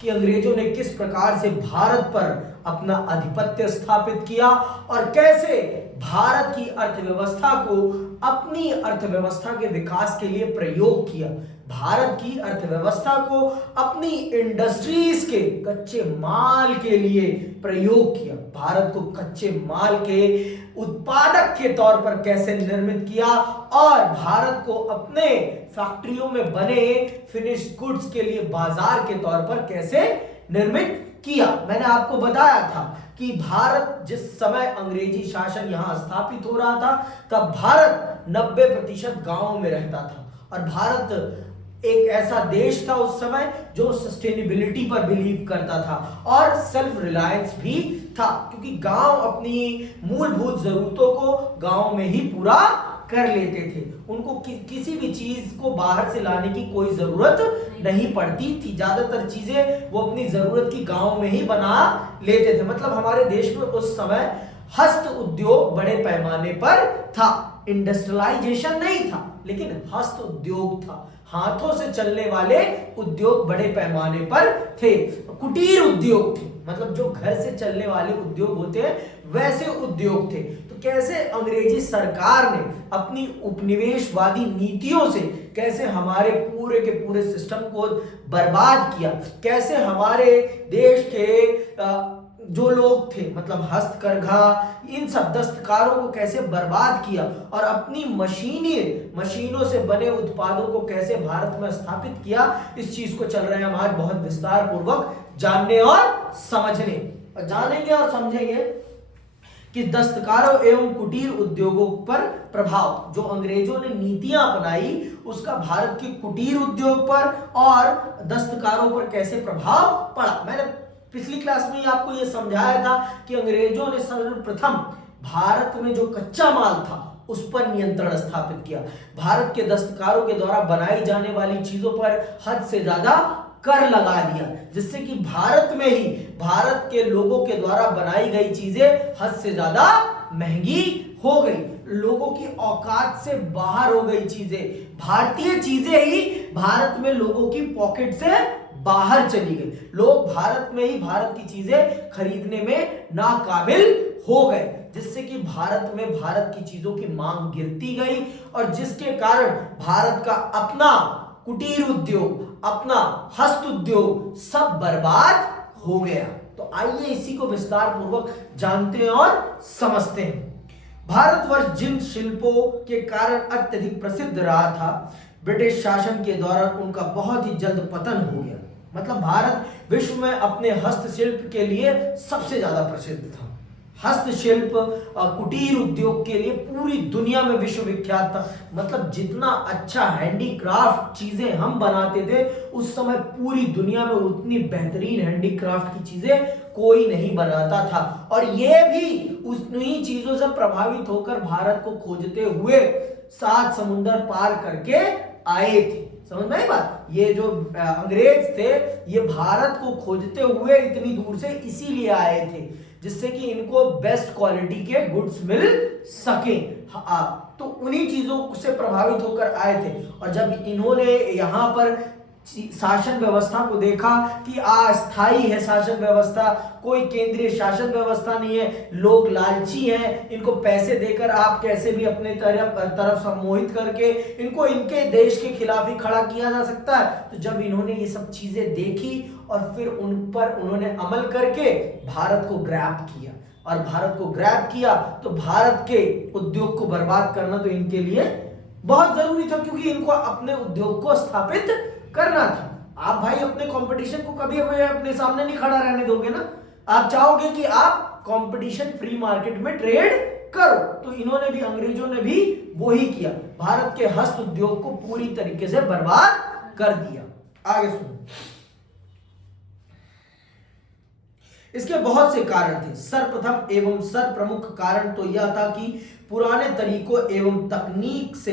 कि अंग्रेजों ने किस प्रकार से भारत पर अपना आधिपत्य स्थापित किया और कैसे भारत की अर्थव्यवस्था को अपनी अर्थव्यवस्था के विकास के लिए प्रयोग किया, भारत की अर्थव्यवस्था को अपनी इंडस्ट्रीज के कच्चे माल के लिए प्रयोग किया, भारत को कच्चे माल के उत्पादक के तौर पर कैसे निर्मित किया और भारत को अपने फैक्ट्रियों में बने फिनिश्ड गुड्स के लिए बाजार के तौर पर कैसे निर्मित किया। मैंने आपको बताया था कि भारत जिस समय अंग्रेजी शासन यहां स्थापित हो रहा था तब भारत 90% गांवों में रहता था और भारत एक ऐसा देश था उस समय जो सस्टेनेबिलिटी पर बिलीव करता था और सेल्फ रिलायंस भी था, क्योंकि गांव अपनी मूलभूत जरूरतों को गांव में ही पूरा कर लेते थे, उनको किसी भी चीज को बाहर से लाने की कोई जरूरत नहीं पड़ती थी, ज्यादातर चीजें वो अपनी जरूरत की गांव में ही बना लेते थे। मतलब हमारे देश में उस समय हस्त उद्योग बड़े पैमाने पर था, इंडस्ट्रियलाइजेशन नहीं था लेकिन हस्त उद्योग था, हाथों से चलने वाले उद्योग बड़े पैमाने पर थे, कुटीर उद्योग थे, मतलब जो घर से चलने वाले उद्योग होते हैं वैसे उद्योग थे। तो कैसे अंग्रेजी सरकार ने अपनी उपनिवेशवादी नीतियों से कैसे हमारे पूरे के पूरे सिस्टम को बर्बाद किया, कैसे हमारे देश के जो लोग थे मतलब हस्तकरघा इन सब दस्तकारों को कैसे बर्बाद किया और अपनी मशीनों से बने उत्पादों को कैसे भारत में स्थापित किया, इस चीज को चल रहे हैं हम आज बहुत विस्तार पूर्वक जानने और समझने और जानेंगे और समझेंगे कि दस्तकारों एवं कुटीर उद्योगों पर प्रभाव जो अंग्रेजों ने नीतियां अपनाई उसका भारत के कुटीर उद्योग पर और दस्तकारों पर कैसे प्रभाव पड़ा। मैंने पिछली क्लास में आपको यह समझाया था कि अंग्रेजों ने सर्वप्रथम भारत में जो कच्चा माल था उस पर नियंत्रण स्थापित किया, भारत के दस्तकारों के द्वारा बनाई जाने वाली चीजों पर हद से ज्यादा कर लगा दिया, जिससे कि भारत में ही भारत के लोगों के द्वारा बनाई गई चीजें हद से ज्यादा महंगी हो गई, लोगों की औकात से बाहर हो गई चीजें, भारतीय चीजें ही भारत में लोगों की पॉकेट से बाहर चली गई, लोग भारत में ही भारत की चीजें खरीदने में नाकाबिल हो गए, जिससे कि भारत में भारत की चीजों की मांग गिरती गई और जिसके कारण भारत का अपना कुटीर उद्योग अपना हस्त उद्योग सब बर्बाद हो गया। तो आइए इसी को विस्तार पूर्वक जानते हैं और समझते हैं। भारतवर्ष जिन शिल्पों के कारण अत्यधिक प्रसिद्ध रहा था, ब्रिटिश शासन के दौरान उनका बहुत ही जल्द पतन हो गया। मतलब भारत विश्व में अपने हस्तशिल्प के लिए सबसे ज्यादा प्रसिद्ध था, हस्तशिल्प कुटीर उद्योग के लिए पूरी दुनिया में विश्वविख्यात था। मतलब जितना अच्छा हैंडीक्राफ्ट चीजें हम बनाते थे उस समय पूरी दुनिया में उतनी बेहतरीन हैंडीक्राफ्ट की चीजें कोई नहीं बनाता था और ये भी उन्हीं चीजों से प्रभावित होकर भारत को खोजते हुए 7 समुंदर पार करके आए थे। समझ में आई बात? ये जो अंग्रेज थे ये भारत को खोजते हुए इतनी दूर से इसीलिए आए थे जिससे कि इनको बेस्ट क्वालिटी के गुड्स मिल सके। तो उन्हीं चीजों से प्रभावित होकर आए थे और जब इन्होंने यहाँ पर शासन व्यवस्था को देखा कि अस्थाई है शासन व्यवस्था, कोई केंद्रीय शासन व्यवस्था नहीं है, लोग लालची हैं, इनको पैसे देकर आप कैसे भी अपने तरफ सम्मोहित करके इनको इनके देश के खिलाफ ही खड़ा किया जा सकता है। तो जब इन्होंने ये सब चीजें देखी और फिर उन पर उन्होंने अमल करके भारत को ग्रैब किया और भारत को ग्रैब किया तो भारत के उद्योग को बर्बाद करना तो इनके लिए बहुत जरूरी था, क्योंकि इनको अपने उद्योग को स्थापित करना था। आप भाई अपने कंपटीशन को कभी अपने सामने नहीं खड़ा रहने दोगे ना, आप चाहोगे कि आप कंपटीशन फ्री मार्केट में ट्रेड करो। तो इन्होंने भी अंग्रेजों ने भी वही किया, भारत के हस्त उद्योग को पूरी तरीके से बर्बाद कर दिया। आगे सुनो, इसके बहुत से कारण थे। सर्वप्रथम एवं सर्वप्रमुख कारण तो यह था कि पुराने तरीकों एवं तकनीक से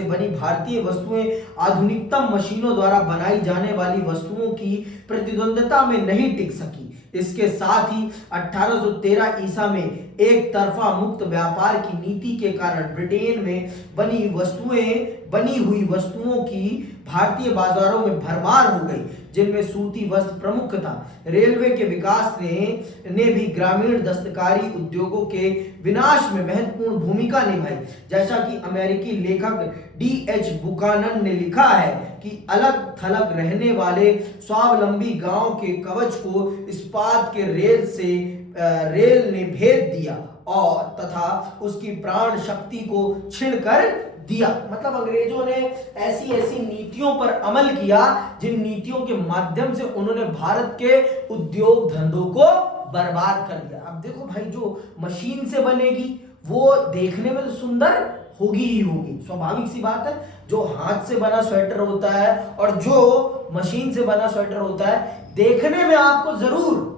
बनी भारतीय वस्तुएं आधुनिकतम मशीनों द्वारा बनाई जाने वाली वस्तुओं की प्रतिद्वंदता में नहीं टिक सकी। इसके साथ ही 1813 ईसा में एक तरफा मुक्त व्यापार की नीति के कारण ब्रिटेन में बनी वस्तुएं बनी हुई वस्तुओं की भारतीय बाजारों में भरमार हो गई, जिनमें सूती वस्त्र प्रमुख था। रेलवे के विकास ने भी ग्रामीण दस्तकारी उद्योगों के विनाश में महत्वपूर्ण भूमिका निभाई। जैसा कि अमेरिकी लेखक D.H. बुकानन ने लिखा है कि अलग थलग रहने वाले स्वावलंबी गांव के कवच को इस्पात के रेल ने भेद दिया और तथा उसकी प्राण शक्ति को छीन कर दिया। मतलब अंग्रेजों ने ऐसी ऐसी नीतियों पर अमल किया जिन नीतियों के माध्यम से उन्होंने भारत के उद्योग धंधों को बर्बाद कर दिया। अब देखो भाई, जो मशीन से बनेगी वो देखने में तो सुंदर होगी ही होगी, स्वाभाविक सी बात है। जो हाथ से बना स्वेटर होता है और जो मशीन से बना स्वेटर होता है, देखने में आपको जरूर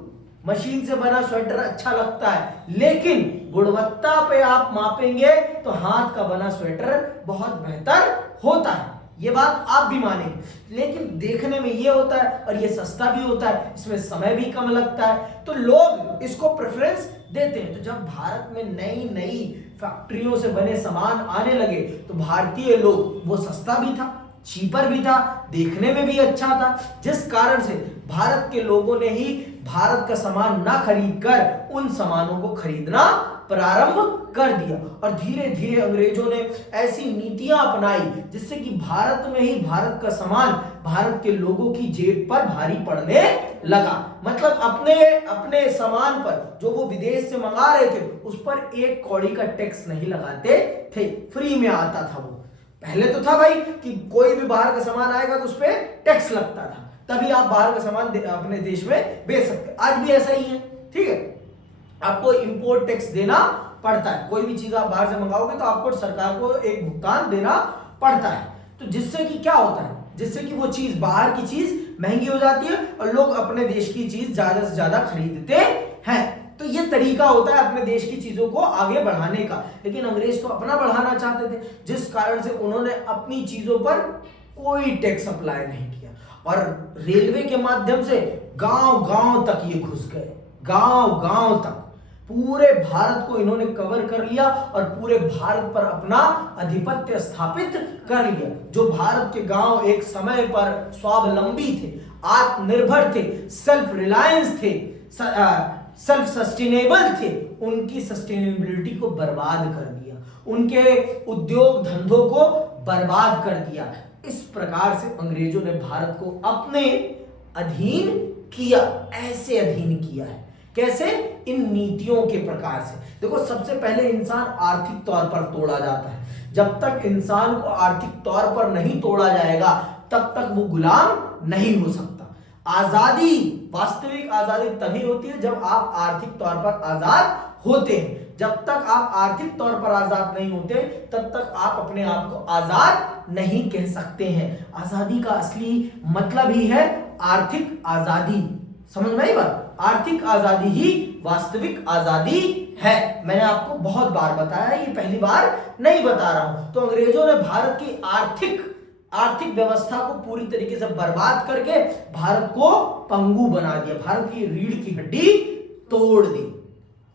मशीन से बना स्वेटर अच्छा लगता है, लेकिन गुणवत्ता पे आप मापेंगे तो हाथ का बना स्वेटर बहुत बेहतर होता है। ये बात आप भी मानेंगे। लेकिन देखने में ये होता है और ये सस्ता भी होता है, इसमें समय भी कम लगता है, तो लोग इसको प्रेफरेंस देते हैं। तो जब भारत में नई नई फैक्ट्रियों से बने सामान आने लगे तो भारतीय लोग, वो सस्ता भी था, चीपर भी था, देखने में भी अच्छा था, जिस कारण से भारत के लोगों ने ही भारत का सामान ना खरीद कर उन सामानों को खरीदना प्रारंभ कर दिया। और धीरे धीरे अंग्रेजों ने ऐसी नीतियां अपनाई जिससे कि भारत में ही भारत का सामान भारत के लोगों की जेब पर भारी पड़ने लगा। मतलब अपने सामान पर जो वो विदेश से मंगा रहे थे उस पर एक कौड़ी का टैक्स नहीं लगाते थे, फ्री में आता था वो। पहले तो था भाई कि कोई भी बाहर का सामान आएगा तो उस पर टैक्स लगता था, तभी आप बाहर का सामान अपने देश में बेच सकते। आज भी ऐसा ही है, ठीक है। आपको इंपोर्ट टैक्स देना पड़ता है, कोई भी चीज आप बाहर से मंगाओगे तो आपको सरकार को एक भुगतान देना पड़ता है। तो जिससे कि क्या होता है, जिससे कि वो चीज, बाहर की चीज महंगी हो जाती है और लोग अपने देश की चीज ज्यादा से ज्यादा खरीदते हैं। तो ये तरीका होता है अपने देश की चीजों को आगे बढ़ाने का। लेकिन अंग्रेज तो अपना बढ़ाना चाहते थे, जिस कारण से उन्होंने अपनी चीजों पर कोई टैक्स अप्लाई नहीं किया और रेलवे के माध्यम से गांव गांव तक ये घुस गए, गांव गांव तक पूरे भारत को इन्होंने कवर कर लिया और पूरे भारत पर अपना आधिपत्य स्थापित कर लिया। जो भारत के गांव एक समय पर स्वावलंबी थे, आत्मनिर्भर थे, सेल्फ रिलायंस थे, सेल्फ सस्टेनेबल थे, उनकी सस्टेनेबिलिटी को बर्बाद कर दिया, उनके उद्योग धंधों को बर्बाद कर दिया। इस प्रकार से अंग्रेजों ने भारत को अपने अधीन किया। ऐसे अधीन किया है कैसे? इन नीतियों के प्रकार से। देखो, सबसे पहले इंसान आर्थिक तौर पर तोड़ा जाता है। जब तक इंसान को आर्थिक तौर पर नहीं तोड़ा जाएगा तब तक वो गुलाम नहीं हो सकता। आजादी, वास्तविक आजादी तभी होती है जब आप आर्थिक तौर पर आजाद होते हैं। जब तक आप आर्थिक तौर पर आजाद नहीं होते तब तक आप अपने आप को आजाद नहीं कह सकते हैं। आजादी का असली मतलब ही है आर्थिक आजादी। समझ में आई बात? आर्थिक आजादी ही वास्तविक आजादी है। मैंने आपको बहुत बार बताया, ये पहली बार नहीं बता रहा हूं। तो अंग्रेजों ने भारत की आर्थिक व्यवस्था को पूरी तरीके से बर्बाद करके भारत को पंगु बना दिया। भारत की रीढ़ की हड्डी तोड़ दी।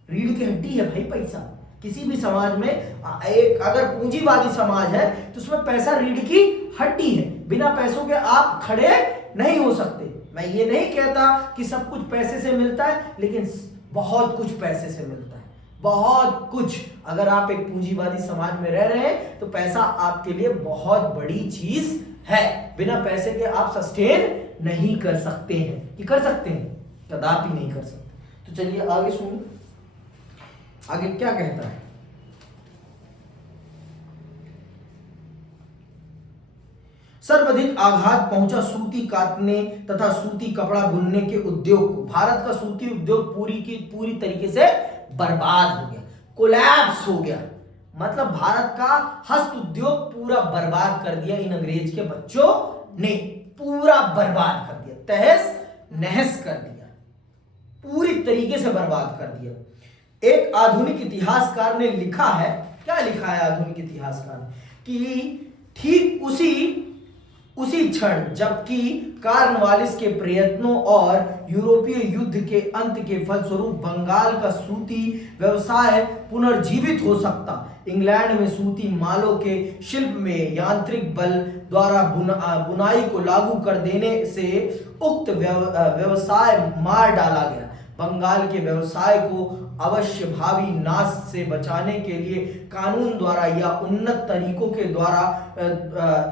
रीढ़ की हड्डी है भाई पैसा। किसी भी समाज में एक अगर पूंजीवादी समाज है तो उसमें पैसा रीढ़ की हड्डी है। बिना पैसों के आप खड़े नहीं हो सकते। मैं ये नहीं कहता कि सब कुछ पैसे से मिलता है, लेकिन बहुत कुछ पैसे से मिलता है, बहुत कुछ। अगर आप एक पूंजीवादी समाज में रह रहे हैं तो पैसा आपके लिए बहुत बड़ी चीज है। बिना पैसे के आप सस्टेन नहीं कर सकते हैं। कि कर सकते हैं? कदापि नहीं कर सकते। तो चलिए आगे सुनिए, आगे क्या कहता है। सर्वाधिक आघात पहुंचा सूती काटने तथा सूती कपड़ा बुनने के उद्योग को। भारत का सूती उद्योग पूरी तरीके से बर्बाद हो गया, कोलैप्स हो गया। मतलब भारत का हस्त उद्योग पूरा बर्बाद कर दिया इन अंग्रेज के बच्चों ने। पूरा बर्बाद कर दिया, तहस नहस कर दिया, पूरी तरीके से बर्बाद कर दिया। एक आधुनिक इतिहासकार ने लिखा है, क्या लिखा है आधुनिक इतिहासकार ने, कि ठीक उसी क्षण जबकि कॉर्नवालिस के प्रयत्नों और यूरोपीय युद्ध के अंत के फलस्वरूप बंगाल का सूती व्यवसाय पुनर्जीवित हो सकता, इंग्लैंड में सूती मालों के शिल्प में यांत्रिक बल द्वारा बुनाई को लागू कर देने से उक्त व्यवसाय मार डाला गया। बंगाल के व्यवसाय को अवश्य भावी नाश से बचाने के लिए कानून द्वारा या उन्नत तरीकों के द्वारा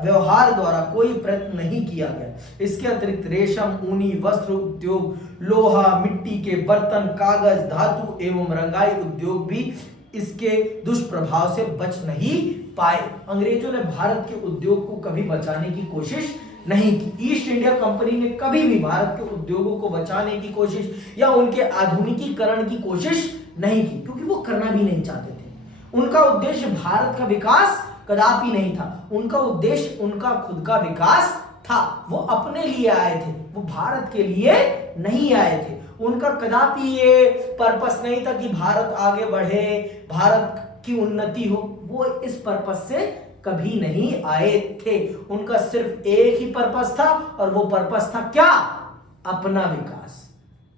व्यवहार द्वारा कोई प्रयत्न नहीं किया गया। इसके अतिरिक्त रेशम, ऊनी वस्त्र उद्योग, लोहा, मिट्टी के बर्तन, कागज, धातु एवं रंगाई उद्योग भी इसके दुष्प्रभाव से बच नहीं पाए। अंग्रेजों ने भारत के उद्योग को कभी बचाने की कोशिश नहीं की। ईस्ट इंडिया कंपनी ने कभी भी भारत के उद्योगों को बचाने की कोशिश या उनके आधुनिकीकरण की कोशिश नहीं की, क्योंकि वो करना भी नहीं चाहते थे। उनका उद्देश्य भारत का विकास कदापि नहीं था। उनका उद्देश्य उनका खुद का विकास था। वो अपने लिए आए थे, वो भारत के लिए नहीं आए थे। उनका कदापि ये पर्पस नहीं था कि भारत आगे बढ़े, भारत की उन्नति हो। वो इस पर्पस से कभी नहीं आए थे। उनका सिर्फ एक ही पर्पस था, और वो पर्पस था क्या? अपना विकास,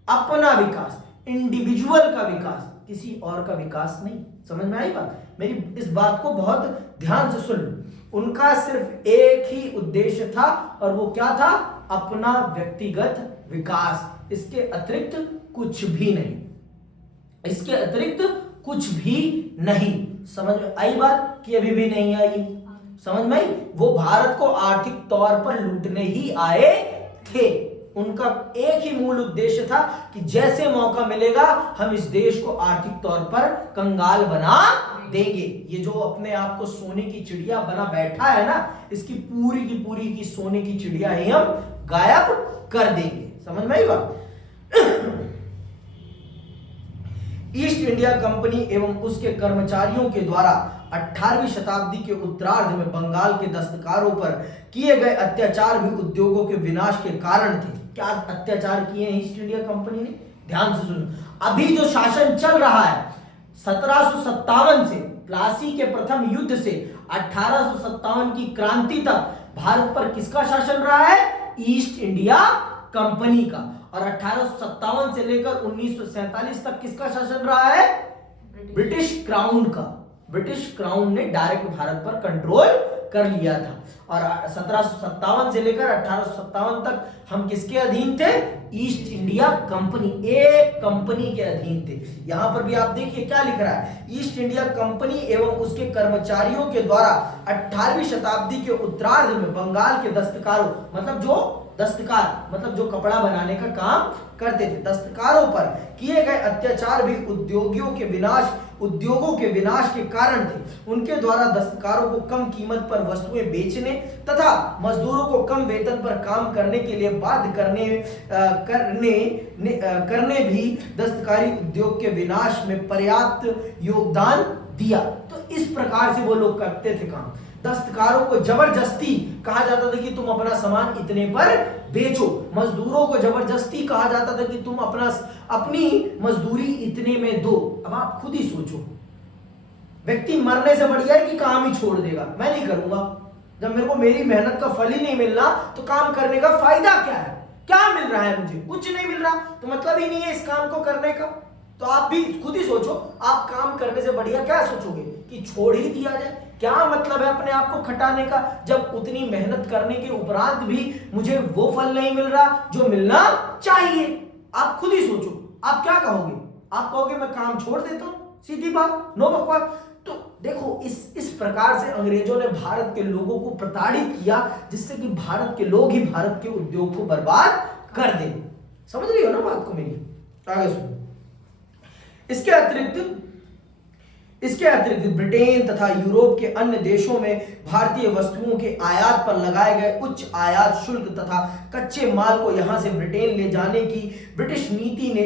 अपना विकास, इंडिविजुअल का विकास, किसी और का विकास नहीं। समझ में आई बात? मेरी इस बात को बहुत ध्यान से सुन लो। उनका सिर्फ एक ही उद्देश्य था, और वो क्या था? अपना व्यक्तिगत विकास। इसके अतिरिक्त कुछ भी नहीं, इसके अतिरिक्त कुछ भी नहीं। समझ में आई बात कि अभी भी नहीं आई? समझ में आई? वो भारत को आर्थिक तौर पर लूटने ही आए थे। उनका एक ही मूल उद्देश्य था कि जैसे मौका मिलेगा हम इस देश को आर्थिक तौर पर कंगाल बना देंगे। ये जो अपने आप को सोने की चिड़िया बना बैठा है ना, इसकी पूरी की पूरी की सोने की चिड़िया ही हम गायब कर देंगे। समझ में आई बात? ईस्ट इंडिया कंपनी एवं उसके कर्मचारियों के द्वारा 18वीं शताब्दी के उत्तरार्ध में बंगाल के दस्तकारों पर किए गए अत्याचार भी उद्योगों के विनाश के कारण थे। क्या अत्याचार किए हैं ईस्ट इंडिया कंपनी ने? ध्यान से सुनो। अभी जो शासन चल रहा है 1757 से, प्लासी के प्रथम युद्ध से 1857 की क्रांति तक भारत पर किसका शासन रहा है? ईस्ट इंडिया कंपनी का। और 1857 से लेकर 1947 तक किसका शासन रहा है? ब्रिटिश क्राउन का। ब्रिटिश क्राउन ने डायरेक्ट भारत पर कंट्रोल कर लिया था। और 1757 से लेकर 1857 तक हम किसके अधीन थे? ईस्ट इंडिया कंपनी, एक कंपनी के अधीन थे। यहां पर भी आप देखिए क्या लिख रहा है? ईस्ट इंडिया कंपनी एवं उसके कर्मचारियों के द्वारा 18वीं शताब्दी के उत्तरार्ध में बंगाल के दस्तकारों, मतलब जो दस्तकार, मतलब जो कपड़ा बनाने का काम करते थे, दस्तकारों पर किए गए अत्याचार भी उद्योगों के विनाश के कारण थे। उनके द्वारा दस्तकारों को कम कीमत पर वस्तुएं बेचने तथा मजदूरों को कम वेतन पर काम करने के लिए बाध्य करने भी दस्तकारी उद्योग के विनाश में पर्याप्त योगदान दिया। तो इस प्रकार से वो लोग करते थे काम। दस्तकारों को जबरदस्ती कहा जाता था कि तुम अपना सामान इतने पर बेचो। मजदूरों को जबरदस्ती कहा जाता था कि तुम अपनी मजदूरी इतने में दो। अब आप खुद ही सोचो, व्यक्ति मरने से बढ़िया है कि काम ही छोड़ देगा, मैं नहीं करूंगा। जब मेरे को मेरी मेहनत का फल ही नहीं मिल रहा तो काम करने का फायदा क्या है? क्या मिल रहा है मुझे? कुछ नहीं मिल रहा, तो मतलब ही नहीं है इस काम को करने का। तो आप भी खुद ही सोचो, आप काम करने से बढ़िया क्या सोचोगे कि छोड़ ही दिया जाए? क्या मतलब है अपने आप को खटाने का, जब उतनी मेहनत करने के उपरांत भी मुझे वो फल नहीं मिल रहा जो मिलना चाहिए? आप खुद ही सोचो, आप क्या कहोगे? आप कहोगे मैं काम छोड़ देता हूं, सीधी बात, नो बकवास। तो देखो इस प्रकार से अंग्रेजों ने भारत के लोगों को प्रताड़ित किया, जिससे कि भारत के लोग ही भारत के उद्योग को बर्बाद कर दें। समझ रही हो ना बात को मेरी? आगे सुनो। इसके अतिरिक्त ब्रिटेन तथा यूरोप के अन्य देशों में भारतीय वस्तुओं के आयात पर लगाए गए उच्च आयात शुल्क तथा कच्चे माल को यहां से ब्रिटेन ले जाने की ब्रिटिश नीति ने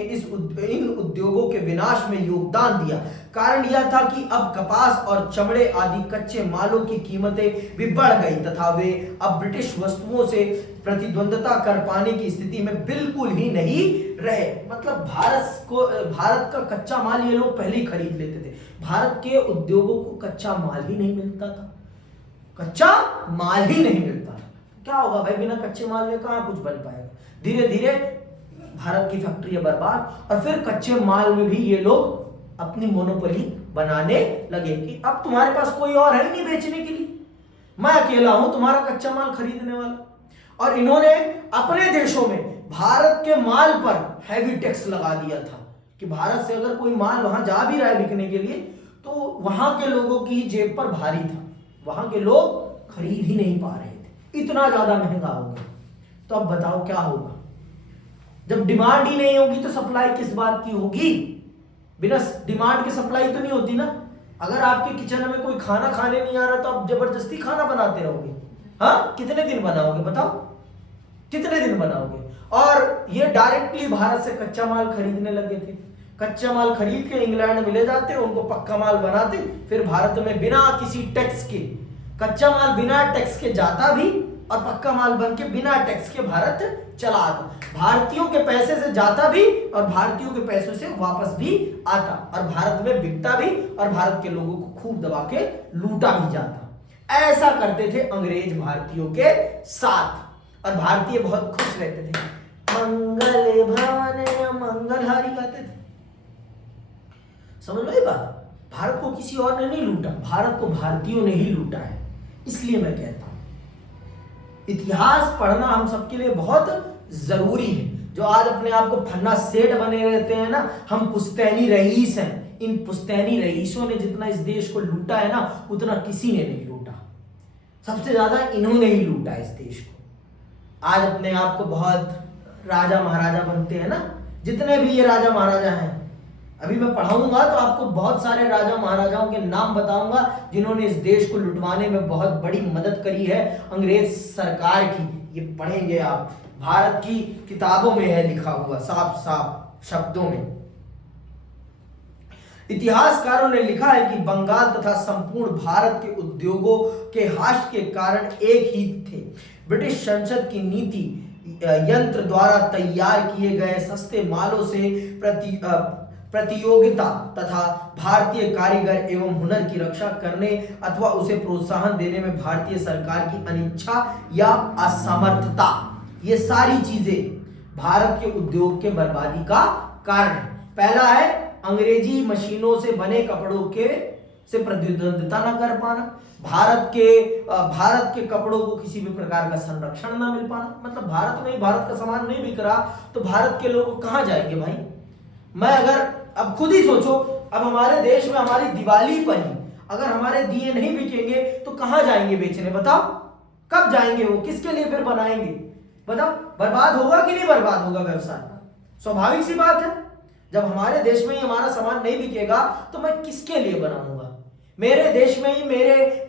इन उद्योगों के विनाश में योगदान दिया। कारण यह था कि अब कपास और चमड़े आदि कच्चे मालों की कीमतें भी बढ़ गई तथा वे अब ब्रिटिश वस्तुओं से प्रतिद्वंदता कर पाने की स्थिति में बिल्कुल ही नहीं रहे। मतलब भारत का कच्चा माल ये लोग पहले ही खरीद लेते थे। भारत के उद्योगों को कच्चा माल ही नहीं मिलता था, कच्चा माल ही नहीं मिलता। क्या होगा भाई, बिना कच्चे माल के कहाँ कुछ बन पाएगा। धीरे धीरे भारत की फैक्ट्रियां बर्बाद, और फिर कच्चे माल में भी ये लोग अपनी मोनोपोली बनाने लगे कि अब तुम्हारे पास कोई और है ही नहीं बेचने के लिए, मैं अकेला हूं तुम्हारा कच्चा माल खरीदने वाला। और इन्होंने अपने देशों में भारत के माल पर हैवी टैक्स लगा दिया था कि भारत से अगर कोई माल वहां जा भी रहा है बिकने के लिए तो वहां के लोगों की जेब पर भारी था, वहां के लोग खरीद ही नहीं पा रहे थे, इतना ज्यादा महंगा हो गया। तो अब बताओ क्या होगा, जब डिमांड ही नहीं होगी तो सप्लाई किस बात की होगी। बिना डिमांड के सप्लाई तो नहीं होती ना। अगर आपके किचन में कोई खाना खाने नहीं आ रहा तो आप जबरदस्ती खाना बनाते रहोगे, हाँ कितने दिन बनाओगे बताओ, कितने दिन बनाओगे। और ये डायरेक्टली भारत से कच्चा माल खरीदने लगे थे, कच्चा माल खरीद के इंग्लैंड में ले जाते, उनको पक्का माल बनाते, फिर भारत में बिना किसी टैक्स के, कच्चा माल बिना टैक्स के जाता भी और पक्का माल बन के बिना टैक्स के भारत चला आता, भारतीयों के पैसे से जाता भी और भारतीयों के पैसों से वापस भी आता, और भारत में बिकता भी और भारत के लोगों को खूब दबा के लूटा भी जाता। ऐसा करते थे अंग्रेज भारतीयों के साथ, और भारतीय बहुत खुश रहते थे, मंगल भवन मंगलहारी गाते थे। समझ में बात, भारत को किसी और ने नहीं लूटा, भारत को भारतीयों ने ही लूटा है। इसलिए मैं कहता हूं इतिहास पढ़ना हम सबके लिए बहुत जरूरी है। जो आज अपने आप को फन्ना सेठ बने रहते हैं ना, हम पुश्तैनी रईस हैं, इन पुश्तैनी रईसों ने जितना इस देश को लूटा है ना उतना किसी ने नहीं लूटा, सबसे ज्यादा इन्होंने ही लूटा इस देश को। आज अपने आप को बहुत राजा महाराजा बनते हैं ना, जितने भी ये राजा महाराजा हैं, अभी मैं पढ़ाऊंगा तो आपको बहुत सारे राजा महाराजाओं के नाम बताऊंगा जिन्होंने इस देश को लुटवाने में बहुत बड़ी मदद करी है अंग्रेज सरकार की। ये पढ़ेंगे आप, भारत की किताबों में है लिखा हुआ साफ साफ शब्दों में। इतिहासकारों ने लिखा है कि बंगाल तथा संपूर्ण भारत के उद्योगों के हाश के कारण एक ही थे। ब्रिटिश संसद की नीति यंत्र द्वारा तैयार किए गए सस्ते मालों से प्रतियोगिता तथा भारतीय कारीगर एवं हुनर की रक्षा करने अथवा उसे प्रोत्साहन देने में भारतीय सरकार की अनिच्छा या असमर्थता, ये सारी चीजें भारत के उद्योग के बर्बादी का कारण है। पहला है अंग्रेजी मशीनों से बने कपड़ों के से प्रतिद्वंदिता न कर पाना, भारत के कपड़ों को किसी भी प्रकार का संरक्षण न मिल पाना। मतलब भारत में भारत का सामान नहीं बिक रहा तो भारत के लोग कहां जाएंगे भाई। मैं अगर अब खुद ही सोचो, अब हमारे देश में हमारी दिवाली पर ही अगर हमारे दिए नहीं बिकेंगे तो कहां जाएंगे बेचने, बताओ कब जाएंगे, वो किसके लिए फिर बनाएंगे बताओ। बर्बाद होगा कि नहीं बर्बाद होगा व्यवसाय, स्वाभाविक सी बात है। जब हमारे देश में ही हमारा सामान नहीं बिकेगा तो मैं किसके लिए बनाऊंगा। मेरे देश में ही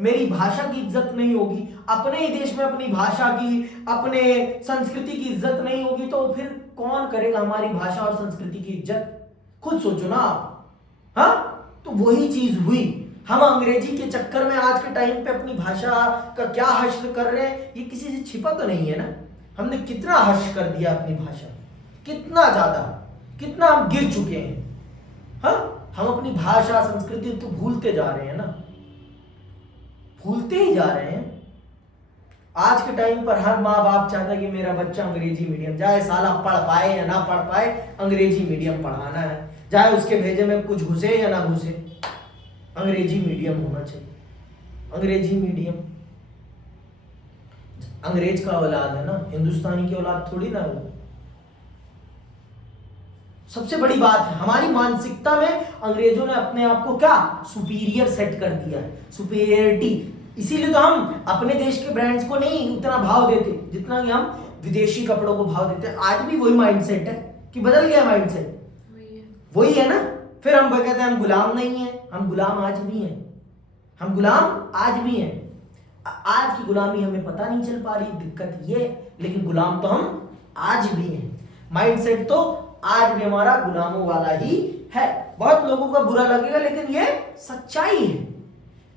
मेरी भाषा की इज्जत नहीं होगी, अपने ही देश में अपनी भाषा की, अपने संस्कृति की इज्जत नहीं होगी तो फिर कौन करेगा हमारी भाषा और संस्कृति की इज्जत। खुद सोचो ना आप, हाँ तो वही चीज हुई। हम अंग्रेजी के चक्कर में आज के टाइम पे अपनी भाषा का क्या हश्र कर रहे हैं, ये किसी से छिपा तो नहीं है ना। हमने कितना हश्र कर दिया अपनी भाषा, कितना ज्यादा, कितना हम गिर चुके हैं। हाँ हम अपनी भाषा संस्कृति तो भूलते जा रहे हैं ना, भूलते ही जा रहे हैं। आज के टाइम पर हर माँ बाप चाहता है कि मेरा बच्चा अंग्रेजी मीडियम जाए, साला पढ़ पाए या ना पढ़ पाए अंग्रेजी मीडियम पढ़ाना है, चाहे उसके भेजे में कुछ घुसे या ना घुसे, अंग्रेजी मीडियम होना चाहिए। अंग्रेजी मीडियम अंग्रेज का औलाद है ना, हिंदुस्तानी की औलाद थोड़ी ना हो। सबसे बड़ी बात है हमारी मानसिकता में अंग्रेजों ने अपने आप को क्या सुपीरियर सेट कर दिया है, सुपीरियरिटी। इसीलिए तो हम अपने देश के ब्रांड्स को नहीं उतना भाव देते जितना कि हम विदेशी कपड़ों को भाव देते हैं। आज भी वही माइंडसेट है कि बदल गया माइंडसेट, वही है ना। फिर हम कहते हैं हम गुलाम नहीं है, हम गुलाम आज भी हैं, हम गुलाम आज भी हैं। आज की गुलामी हमें पता नहीं चल पा रही, दिक्कत ये, लेकिन गुलाम तो हम आज भी हैं। माइंडसेट तो आज भी हमारा गुलामों वाला ही है। बहुत लोगों का बुरा लगेगा लेकिन ये सच्चाई है।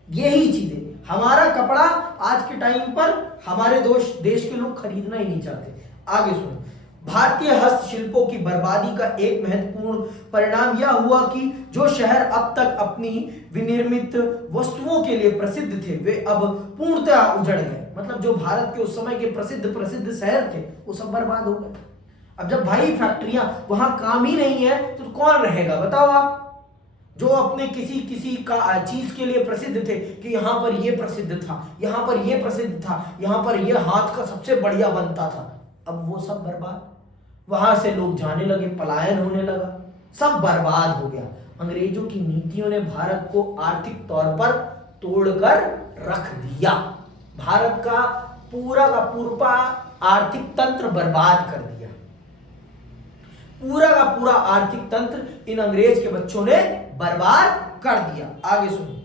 यही चीजें, हमारा कपड़ा आज के टाइम पर हमारे देश के लोग खरीदना ही नहीं चाहते। आगे सुनो, भारतीय हस्तशिल्पों की बर्बादी का एक महत्वपूर्ण परिणाम यह हुआ कि जो शहर अब तक अपनी विनिर्मित वस्तुओं के लिए प्रसिद्ध थे वे अब पूर्णतः उजड़ गए। मतलब जो भारत के उस समय के प्रसिद्ध प्रसिद्ध शहर थे वो सब बर्बाद हो गए। अब जब भाई फैक्ट्रियां वहां काम ही नहीं है तो कौन रहेगा बताओ आप। जो अपने किसी किसी का चीज के लिए प्रसिद्ध थे कि यहां पर ये प्रसिद्ध था, यहां पर ये प्रसिद्ध था, यहां पर ये हाथ का सबसे बढ़िया बनता था, अब वो सब बर्बाद। वहां से लोग जाने लगे, पलायन होने लगा, सब बर्बाद हो गया। अंग्रेजों की नीतियों ने भारत को आर्थिक तौर पर तोड़कर रख दिया। भारत का पूरा आर्थिक तंत्र बर्बाद कर दिया। पूरा आर्थिक तंत्र इन अंग्रेज के बच्चों ने बर्बाद कर दिया। आगे सुनो।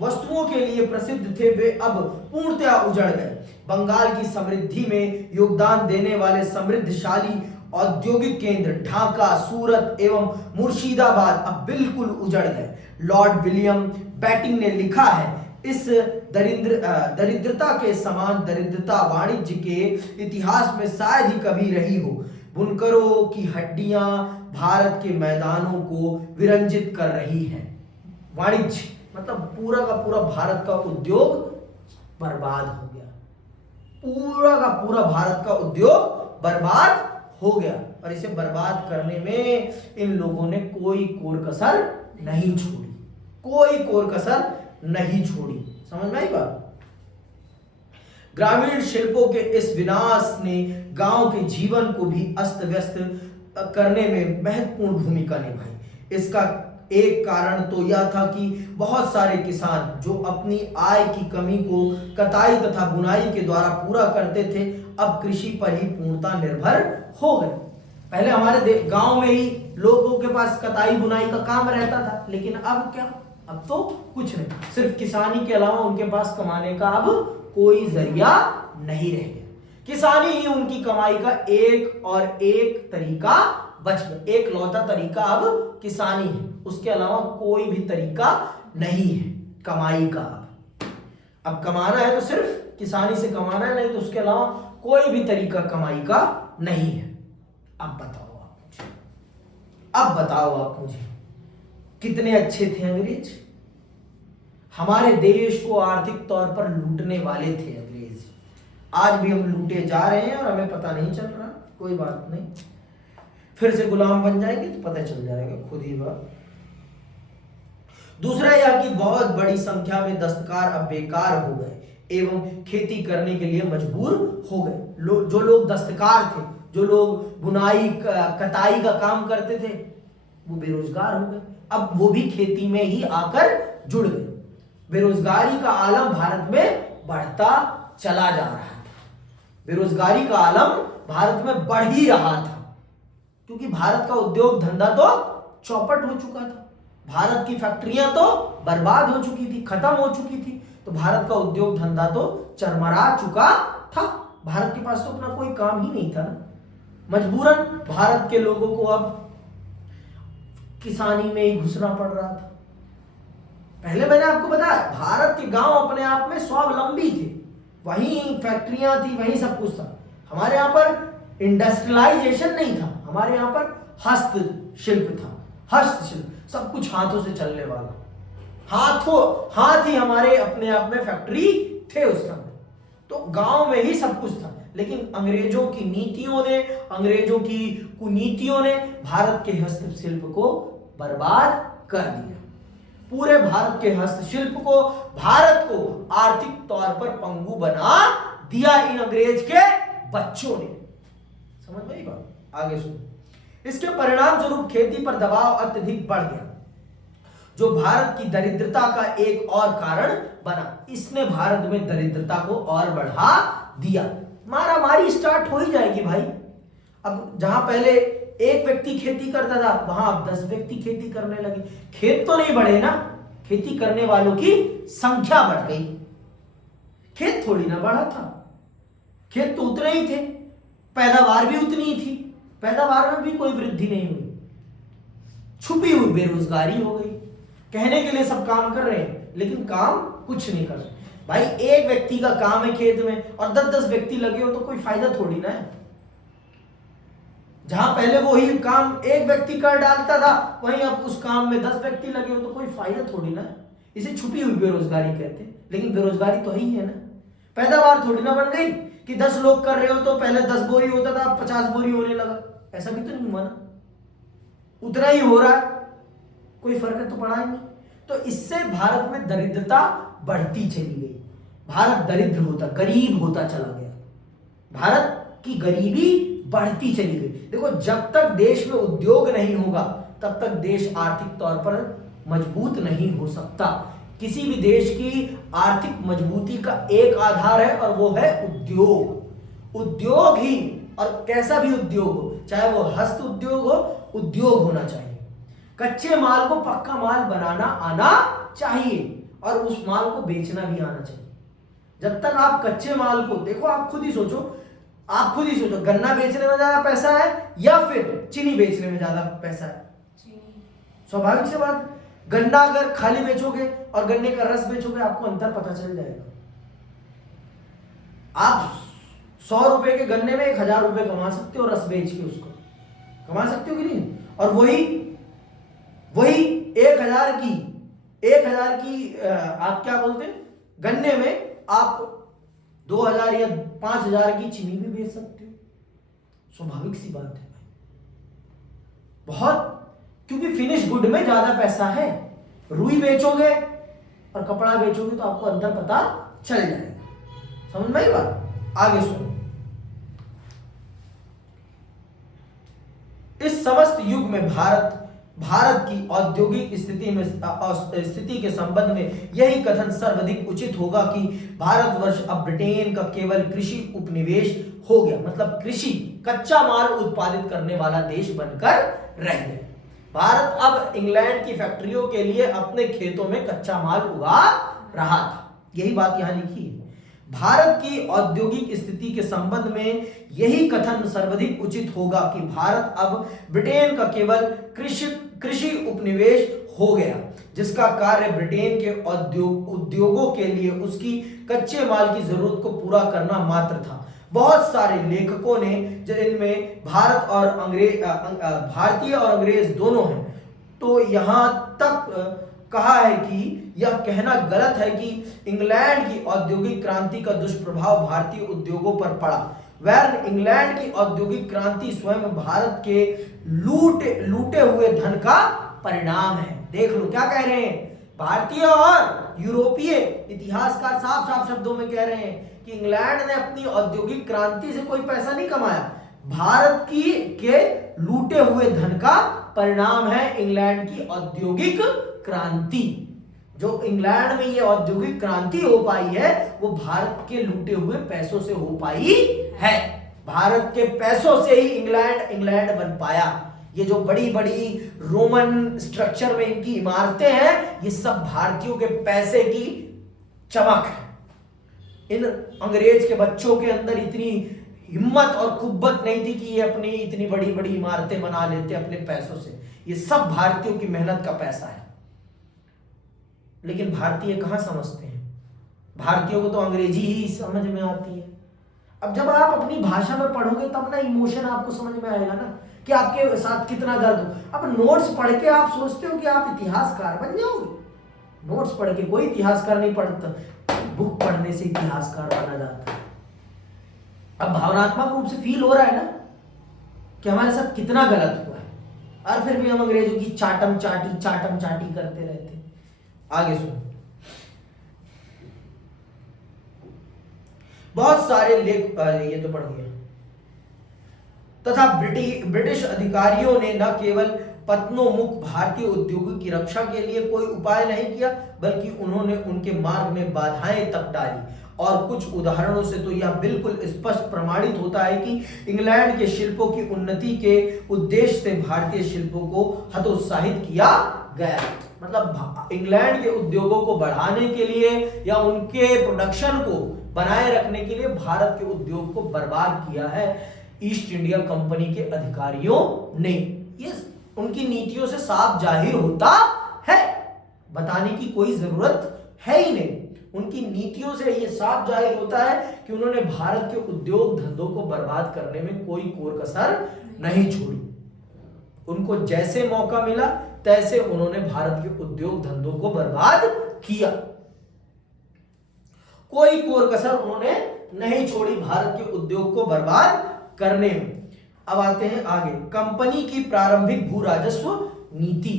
वस्तुओं के लिए प्रसिद्ध थे वे अब पूर्णतया उजड़ गए। बंगाल की समृद्धि में योगदान देने वाले समृद्धशाली औद्योगिक केंद्र ढाका, सूरत एवं मुर्शिदाबाद अब बिल्कुल उजड़ गए। लॉर्ड विलियम बैटिंग ने लिखा है, इस दरिद्रता के समान दरिद्रता वाणिज्य के इतिहास में शायद ही कभी रही हो। बुनकरों की हड्डियां भारत के मैदानों को विरंजित कर रही हैं। वाणिज्य मतलब पूरा का पूरा भारत का उद्योग बर्बाद हो गया। पूरा का पूरा भारत का उद्योग बर्बाद हो गया और इसे बर्बाद करने में इन लोगों ने कोई कोर कसर नहीं छोड़ी, कोई कोर कसर नहीं छोड़ी। समझ में आई बात। ग्रामीण शिल्पों के इस विनाश ने गांव के जीवन को भी अस्त व्यस्त करने में महत्वपूर्ण भूमिका निभाई। इसका एक कारण तो यह था कि बहुत सारे किसान जो अपनी आय की कमी को कटाई तथा बुनाई के द्वारा पूरा करते थे अब कृषि पर ही पूर्णतः निर्भर हो गए। पहले हमारे गांव में ही लोगों के पास कटाई बुनाई का काम रहता था, लेकिन अब क्या, अब तो कुछ नहीं, सिर्फ किसानी के अलावा उनके पास कमाने का अब कोई जरिया नहीं रह गया। किसानी ही उनकी कमाई का एक और एक तरीका बच गया। एक लौता तरीका अब किसानी है, उसके अलावा कोई भी तरीका नहीं है कमाई का। अब कमाना है तो सिर्फ किसानी से कमाना है, नहीं तो उसके अलावा कोई भी तरीका कमाई का नहीं है। अब बताओ आप मुझे कितने अच्छे थे अंग्रेज। हमारे देश को आर्थिक तौर पर लूटने वाले थे अंग्रेज। आज भी हम लूटे जा रहे हैं और हमें पता नहीं चल रहा। कोई बात नहीं, फिर से गुलाम बन जाएंगे तो पता चल जाएगा खुद ही बात। दूसरा यह कि बहुत बड़ी संख्या में दस्तकार अब बेकार हो गए एवं खेती करने के लिए मजबूर हो गए। जो लोग दस्तकार थे, जो लोग बुनाई कटाई का काम करते थे, वो बेरोजगार हो गए। अब वो भी खेती में ही आकर जुड़ गए। बेरोजगारी का आलम भारत में बढ़ता चला जा रहा था। बेरोजगारी का आलम भारत में बढ़ ही रहा था, क्योंकि भारत का उद्योग धंधा तो चौपट हो चुका था। भारत की फैक्ट्रियां तो बर्बाद हो चुकी थी, खत्म हो चुकी थी। तो भारत का उद्योग धंधा तो चरमरा चुका था। भारत के पास तो अपना कोई काम ही नहीं था ना। मजबूरन भारत के लोगों को अब किसानी में ही घुसना पड़ रहा था। पहले मैंने आपको बताया भारत के गांव अपने आप में स्वावलंबी थे, वहीं फैक्ट्रियां थी, वहीं सब कुछ था। हमारे यहाँ पर इंडस्ट्रियलाइजेशन नहीं था, हमारे यहाँ पर हस्तशिल्प था। हस्तशिल्प सब कुछ हाथों से चलने वाला, हाथ ही हमारे अपने आप में फैक्ट्री थे उस समय। तो गांव में ही सब कुछ था। लेकिन अंग्रेजों की नीतियों ने, अंग्रेजों की कुनीतियों ने भारत के हस्तशिल्प को बर्बाद कर दिया। पूरे भारत के हस्तशिल्प को, भारत को आर्थिक तौर पर पंगु बना दिया इन अंग्रेज के बच्चों ने। समझ में आई बात। आगे सुनो। इसके परिणाम स्वरूप खेती पर दबाव अत्यधिक बढ़ गया, जो भारत की दरिद्रता का एक और कारण बना। इसने भारत में दरिद्रता को और बढ़ा दिया। मारा मारी स्टार्ट हो ही जाएगी भाई। अब जहां पहले एक व्यक्ति खेती करता था, वहां अब 10 व्यक्ति खेती करने लगे। खेत तो नहीं बढ़े ना, खेती करने वालों की संख्या बढ़ गई, खेत थोड़ी ना बढ़ा था। खेत तो उतने ही थे, पैदावार भी उतनी ही थी, पैदावार में भी कोई वृद्धि नहीं हुई। छुपी हुई बेरोजगारी हो गई। कहने के लिए सब काम कर रहे हैं, लेकिन काम कुछ नहीं कर रहे। भाई एक व्यक्ति का काम है खेत में और 10-10 व्यक्ति लगे हो तो कोई फायदा थोड़ी ना है। जहां पहले वही काम एक व्यक्ति कर डालता था, वहीं अब उस काम में 10 व्यक्ति लगे हो तो कोई फायदा थोड़ी ना है। इसे छुपी हुई बेरोजगारी कहते हैं, लेकिन बेरोजगारी तो ही है ना। पैदावार थोड़ी ना बन गई कि 10 लोग कर रहे हो तो पहले 10 बोरी होता था 50 बोरी होने लगा, ऐसा भी तो नहीं हुआ ना, उतना ही हो रहा है, कोई फर्क तो पड़ा ही नहीं। तो इससे भारत में दरिद्रता बढ़ती चली गई, भारत दरिद्र होता गरीब होता चला गया, भारत की गरीबी बढ़ती चली गई। देखो जब तक देश में उद्योग नहीं होगा तब तक देश आर्थिक तौर पर मजबूत नहीं हो सकता। किसी भी देश की आर्थिक मजबूती का एक आधार है और वो है उद्योग। उद्योग ही, और कैसा भी उद्योग हो, चाहे वो हस्त उद्योग हो, उद्योग होना चाहिए। कच्चे माल को पक्का माल बनाना आना चाहिए और उस माल को बेचना भी आना चाहिए। जब तक आप कच्चे माल को, देखो आप खुद ही सोचो, गन्ना बेचने में ज्यादा पैसा है या फिर चीनी बेचने में ज्यादा पैसा है? स्वाभाविक से बात, गन्ना अगर खाली बेचोगे और गन्ने का रस बेचोगे आपको अंतर पता चल जाएगा। आप 100 रुपए के गन्ने में 1000 रुपए कमा सकते हो, रस बेच के उसको कमा सकते हो कि नहीं? और वही 1000 की आप क्या बोलते हैं, गन्ने में आप 2000 या 5000 की चीनी भी बेच सकते हो। स्वाभाविक सी बात है बहुत, क्योंकि फिनिश गुड में ज्यादा पैसा है। रुई बेचोगे और कपड़ा बेचोगे तो आपको अंतर पता चल जाएगा। समझ में आई बात? आगे सुनो। इस समस्त युग में भारत की औद्योगिक स्थिति के संबंध में यही कथन सर्वाधिक उचित होगा कि भारतवर्ष अब ब्रिटेन का केवल कृषि उपनिवेश हो गया, मतलब कृषि कच्चा माल उत्पादित करने वाला देश बनकर रह गया। भारत अब इंग्लैंड की फैक्ट्रियों के लिए अपने खेतों में कच्चा माल उगा रहा था, यही बात यहां लिखी है। भारत की औद्योगिक स्थिति के संबंध में यही कथन सर्वाधिक उचित होगा कि भारत अब ब्रिटेन का केवल कृषि उपनिवेश हो गया, जिसका कार्य ब्रिटेन के उद्योगों के लिए उसकी कच्चे माल की जरूरत को पूरा करना मात्र था। बहुत सारे लेखकों ने, जिनमें भारतीय और अंग्रेज दोनों हैं, तो यहां तक कहा है कि यह कहना गलत है कि इंग्लैंड की औद्योगिक क्रांति का दुष्प्रभाव भारतीय उद्योगों पर पड़ा। वह इंग्लैंड की औद्योगिक क्रांति स्वयं भारत के लूटे हुए धन का परिणाम है। देख लो क्या कह रहे हैं, भारतीय और यूरोपीय इतिहासकार साफ साफ शब्दों में कह रहे हैं कि इंग्लैंड ने अपनी औद्योगिक क्रांति से कोई पैसा नहीं कमाया, भारत के लूटे हुए धन का परिणाम है इंग्लैंड की औद्योगिक क्रांति। जो इंग्लैंड में ये औद्योगिक क्रांति हो पाई है वो भारत के लूटे हुए पैसों से हो पाई है। भारत के पैसों से ही इंग्लैंड बन पाया। ये जो बड़ी बड़ी रोमन स्ट्रक्चर में इनकी इमारतें हैं, ये सब भारतीयों के पैसे की चमक है। इन अंग्रेज के बच्चों के अंदर इतनी हिम्मत और कुव्वत नहीं थी कि ये अपनी इतनी बड़ी बड़ी इमारतें बना लेते अपने पैसों से। ये सब भारतीयों की मेहनत का पैसा है। लेकिन भारतीय कहां समझते हैं, भारतीयों को तो अंग्रेजी ही समझ में आती है। अब जब आप अपनी भाषा में पढ़ोगे तब ना इमोशन आपको समझ में आएगा ना कि आपके साथ कितना दर्द हो। अब नोट्स पढ़ के आप सोचते हो कि आप इतिहासकार बन जाओगे। नोट्स पढ़ के कोई इतिहासकार नहीं पढ़ता, बुक पढ़ने से इतिहासकार बना जाता है। अब भावनात्मक रूप से फील हो रहा है ना कि हमारे साथ कितना गलत हुआ है, और फिर भी हम अंग्रेजों की चाटम चाटी करते रहते हैं। आगे सुनो। बहुत सारे लेख, ये तो पढ़ गया। तथा ब्रिटिश अधिकारियों ने न केवल पतनोन्मुख भारतीय उद्योगों की रक्षा के लिए कोई उपाय नहीं किया, बल्कि उन्होंने उनके मार्ग में बाधाएं तक डाली। और कुछ उदाहरणों से तो यह बिल्कुल स्पष्ट प्रमाणित होता है कि इंग्लैंड के शिल्पों की उन्नति के उद्देश्य से भारतीय शिल्पों को हतोत्साहित किया गया। मतलब इंग्लैंड के उद्योगों को बढ़ाने के लिए या उनके प्रोडक्शन को बनाए रखने के लिए भारत के उद्योग को बर्बाद किया है ईस्ट इंडिया कंपनी के अधिकारियों ने। ये उनकी नीतियों से साफ जाहिर होता है, बताने की कोई जरूरत है ही नहीं। उनकी नीतियों से ये साफ जाहिर होता है कि उन्होंने भारत के उद्योग धंधों को बर्बाद करने में कोई कोर कसर नहीं छोड़ी। उनको जैसे मौका मिला तैसे उन्होंने भारत के उद्योग धंधों को बर्बाद किया। कोई कोर कसर उन्होंने नहीं छोड़ी भारत के उद्योग को बर्बाद करने में। अब आते हैं आगे, कंपनी की प्रारंभिक भू राजस्व नीति।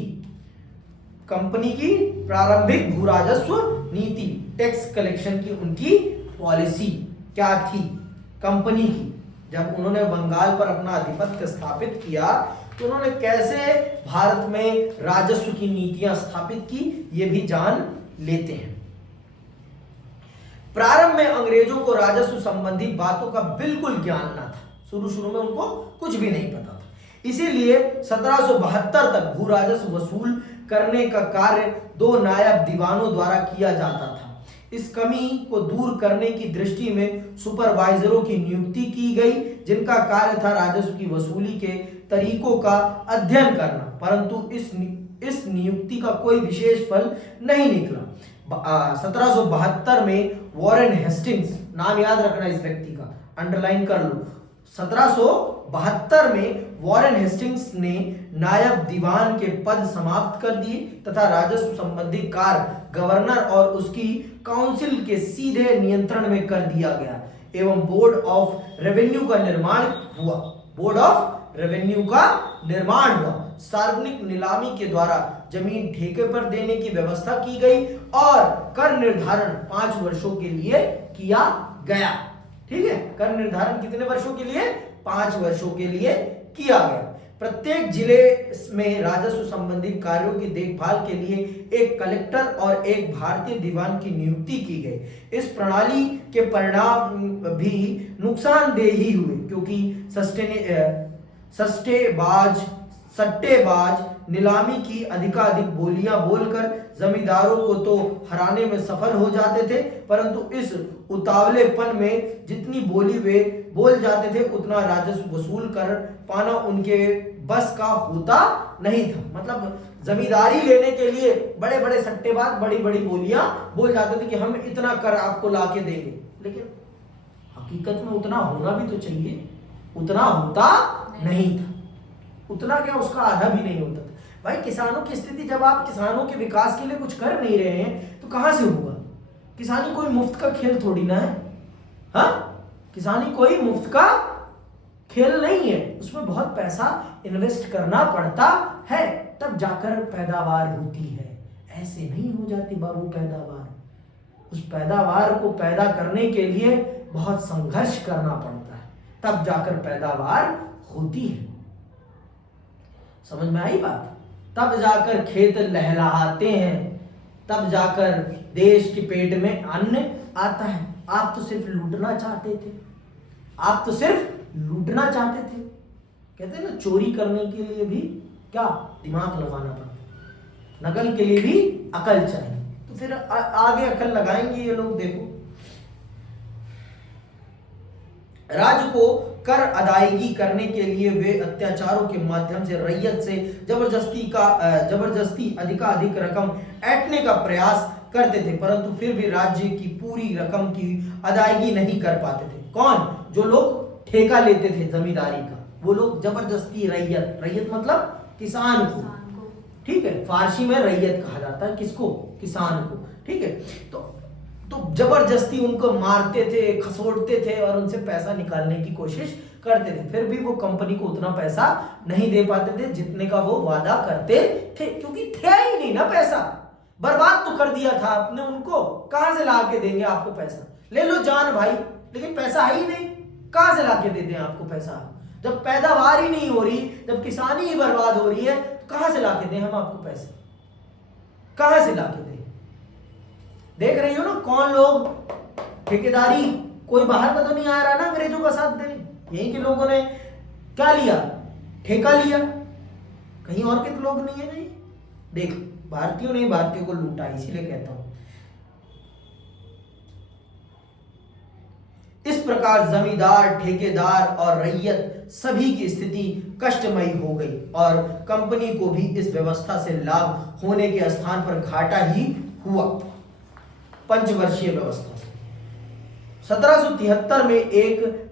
कंपनी की प्रारंभिक भू राजस्व नीति, टैक्स कलेक्शन की उनकी पॉलिसी क्या थी कंपनी की? जब उन्होंने बंगाल पर अपना आधिपत्य स्थापित किया तो उन्होंने कैसे भारत में राजस्व की नीतियां स्थापित की, ये भी जान लेते हैं। प्रारंभ में अंग्रेजों को राजस्व संबंधी बातों का बिल्कुल ज्ञान न था। शुरू में उनको कुछ भी नहीं पता था, इसीलिए 1772 तक भू राजस्व वसूल करने का कार्य 2 नायब दीवानों द्वारा किया जाता था। इस कमी को दूर करने की दृष्टि में सुपरवाइजरों की नियुक्ति की गई, जिनका कार्य था राजस्व की वसूली के तरीकों का अध्ययन करना, परंतु इस नियुक्ति का कोई विशेष फल नहीं निकला। 1772 में वॉरेन हेस्टिंग्स, नाम याद रखना इस व्यक्ति का, अंडरलाइन कर लो। 1772 में वॉरेन हेस्टिंग्स ने नायब दीवान के पद समाप्त कर दिए तथा राजस्व संबंधी कार्य गवर्नर और उसकी काउंसिल के सीधे नियंत्रण में कर दिया गया एवं बोर्ड ऑफ रेवेन्यू का निर्माण हुआ। बोर्ड ऑफ रेवेन्यू का निर्माण हुआ। सार्वजनिक नीलामी के द्वारा जमीन ठेके पर देने की व्यवस्था की गई और कर निर्धारण 5 वर्षों के लिए किया गया। ठीक है, कर निर्धारण कितने वर्षों के लिए? 5 वर्षों के लिए किया गया। प्रत्येक जिले में राजस्व संबंधी कार्यों की देखभाल के लिए एक कलेक्टर और एक भारतीय दीवान की नियुक्ति की गई। इस प्रणाली के परिणाम भी नुकसानदेह ही हुए, क्योंकि सट्टेबाज नीलामी की अधिकाधिक बोलियां बोलकर जमींदारों को तो हराने में सफल हो जाते थे, परंतु इस उतावलेपन में जितनी बोली वे बोल जाते थे उतना राजस्व वसूल कर पाना उनके बस का होता नहीं था। मतलब जमींदारी लेने के लिए बड़े बड़े सट्टेबाज बड़ी बड़ी बोलियां बोल जाते थे कि हम इतना कर आपको लाके देंगे, लेकिन हकीकत में उतना होना भी तो चाहिए, उतना होता नहीं था। उतना क्या, उसका आधा भी नहीं होता था। भाई किसानों की स्थिति, जब आप किसानों के विकास के लिए कुछ कर नहीं रहे हैं तो कहां से होगा? किसानी कोई मुफ्त का खेल थोड़ी ना है। हाँ, किसानी कोई मुफ्त का खेल नहीं है, उसमें बहुत पैसा इन्वेस्ट करना पड़ता है, तब जाकर पैदावार होती है। ऐसे नहीं हो जाती बाबू पैदावार। उस पैदावार को पैदा करने के लिए बहुत संघर्ष करना पड़ता है, तब जाकर पैदावार होती है। समझ में आई बात? तब जाकर खेत लहलहाते हैं, तब जाकर देश के पेट में अन्न आता है। आप तो सिर्फ लूटना चाहते थे, आप तो सिर्फ लूटना चाहते थे। कहते हैं ना, चोरी करने के लिए भी क्या दिमाग लगाना पड़ता, नकल के लिए भी अकल चाहिए। तो फिर आगे अकल लगाएंगे ये लोग। देखो, राज्य को कर अदायगी करने के लिए वे अत्याचारों के माध्यम से रैयत से जबरदस्ती अधिकाधिक रकम ऐंठने का प्रयास करते थे, परंतु फिर भी राज्य की पूरी रकम की अदायगी नहीं कर पाते थे। कौन? जो लोग ठेका लेते थे जमींदारी का, वो लोग जबरदस्ती रैयत मतलब किसान को, ठीक है, फारसी में रैयत कहा जाता है किसको? किसान को। ठीक है, तो जबरदस्ती उनको मारते थे, खसोटते थे और उनसे पैसा निकालने की कोशिश करते थे। फिर भी वो कंपनी को उतना पैसा नहीं दे पाते थे जितने का वो वादा करते थे, क्योंकि थे ही नहीं ना पैसा। बर्बाद तो कर दिया था आपने उनको, कहां से ला के देंगे आपको पैसा? ले लो जान भाई, लेकिन पैसा है ही नहीं, कहां से ला के दे दें आपको पैसा? जब पैदावार ही नहीं हो रही, जब किसानी ही बर्बाद हो रही है, तो कहां से ला के दें हम आपको पैसा? कहां से ला के दें? देख रही हो ना कौन लोग ठेकेदारी, कोई बाहर का तो नहीं आ रहा ना अंग्रेजों का साथ देने। यहीं के लोगों ने क्या लिया? ठेका लिया। कहीं और के तो लोग नहीं है। नहीं, देख, भारतीयों ने भारतीयों को लूटा, इसीलिए कहता हूं। इस प्रकार जमींदार, ठेकेदार और रैयत सभी की स्थिति कष्टमयी हो गई और कंपनी को भी इस व्यवस्था से लाभ होने के स्थान पर घाटा ही हुआ। पंचवर्षीय व्यवस्था से 1773 में एक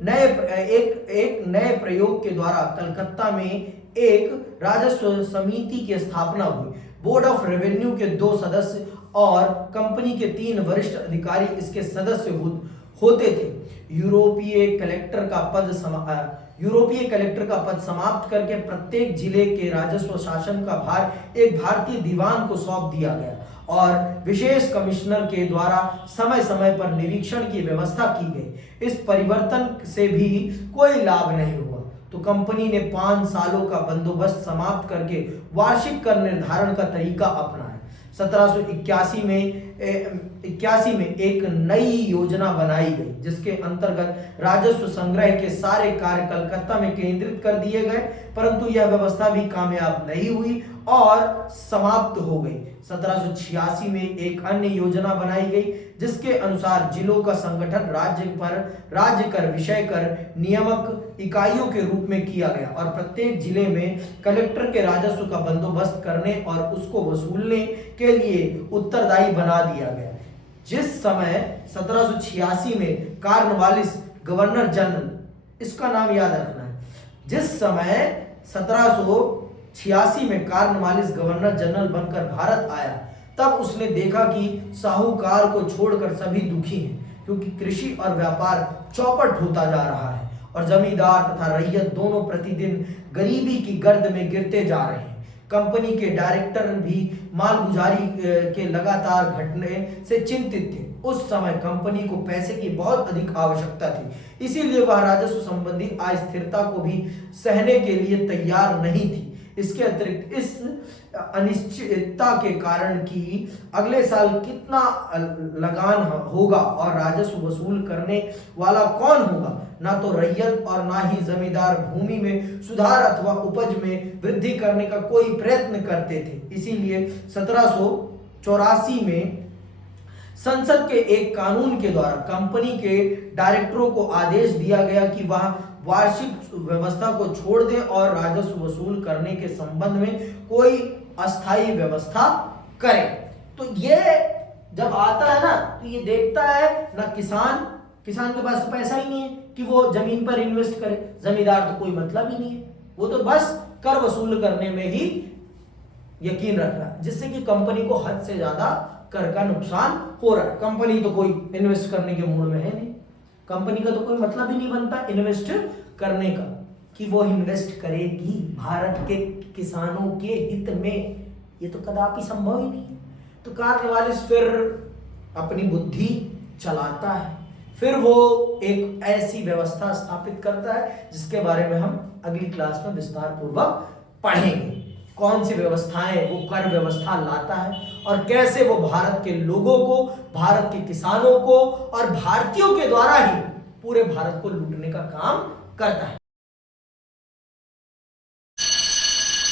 नए प्रयोग के द्वारा कलकत्ता में एक राजस्व समिति की स्थापना हुई। बोर्ड ऑफ रेवेन्यू के 2 सदस्य और कंपनी के 3 वरिष्ठ अधिकारी इसके सदस्य होते थे। यूरोपीय कलेक्टर का पद समाप्त करके प्रत्येक जिले के राजस्व शासन का भार एक भारतीय दीवान को सौंप दिया गया और विशेष कमिश्नर के द्वारा समय समय पर निरीक्षण की व्यवस्था की गई। इस परिवर्तन से भी कोई लाभ नहीं हुआ, तो कंपनी ने 5 सालों का बंदोबस्त समाप्त करके वार्षिक कर निर्धारण का तरीका अपनाया। 1781 में एक नई योजना बनाई गई जिसके अंतर्गत राजस्व संग्रह के सारे कार्य कलकत्ता में केंद्रित कर दिए गए, परंतु यह व्यवस्था भी कामयाब नहीं हुई और समाप्त हो गई। 1786 में एक अन्य योजना बनाई गई जिसके अनुसार जिलों का संगठन राज्य कर, विषय कर नियामक इकाइयों के रूप में किया गया और प्रत्येक जिले में कलेक्टर के राजस्व का बंदोबस्त करने और उसको वसूलने के लिए उत्तरदायी बना दिया गया। जिस समय 1786 में कॉर्नवालिस गवर्नर जनरल, इसका नाम याद रखना है, जिस समय 1786 में कॉर्नवालिस गवर्नर जनरल बनकर भारत आया, तब उसने देखा कि साहूकार को छोड़कर सभी दुखी हैं क्योंकि कृषि और व्यापार चौपट होता जा रहा है और जमींदार तथा रैयत दोनों प्रतिदिन गरीबी की गर्द में गिरते जा रहे हैं। कंपनी के डायरेक्टर भी मालगुजारी के लगातार घटने से चिंतित थे। उस समय कंपनी को पैसे की बहुत अधिक आवश्यकता थी, इसीलिए वह राजस्व संबंधी अस्थिरता को भी सहने के लिए तैयार नहीं थी। इसके अतिरिक्त इस अनिश्चितता के कारण कि अगले साल कितना लगान होगा और राजस्व वसूल करने वाला कौन होगा, ना तो रैयत और ना ही जमींदार भूमि में सुधार अथवा उपज में वृद्धि करने का कोई प्रयत्न करते थे। इसीलिए 1784 में संसद के एक कानून के द्वारा कंपनी के डायरेक्टरों को आदेश दिया गया कि वह वार्षिक व्यवस्था को छोड़ दें और राजस्व वसूल करने के संबंध में कोई अस्थायी व्यवस्था करें। तो ये जब आता है ना, तो ये देखता है ना किसान के पास पैसा ही नहीं है कि वो जमीन पर इन्वेस्ट करे, जमींदार तो कोई मतलब ही नहीं है, वो तो बस कर वसूल करने में ही यकीन रख रहा है, जिससे कि कंपनी को हद से ज्यादा कर का नुकसान हो रहा है। कंपनी तो कोई इन्वेस्ट करने के मूड में है नहीं, कंपनी का तो कोई मतलब ही नहीं बनता इन्वेस्ट करने का कि वो इन्वेस्ट करेगी भारत के किसानों के हित में, ये तो कदापि संभव ही नहीं है। तो कॉर्नवालिस फिर अपनी बुद्धि चलाता है, फिर वो एक ऐसी व्यवस्था स्थापित करता है जिसके बारे में हम अगली क्लास में विस्तार पूर्वक पढ़ेंगे। कौन सी व्यवस्थाएं वो कर व्यवस्था लाता है और कैसे वो भारत के लोगों को, भारत के किसानों को और भारतीयों के द्वारा ही पूरे भारत को लूटने का काम करता है।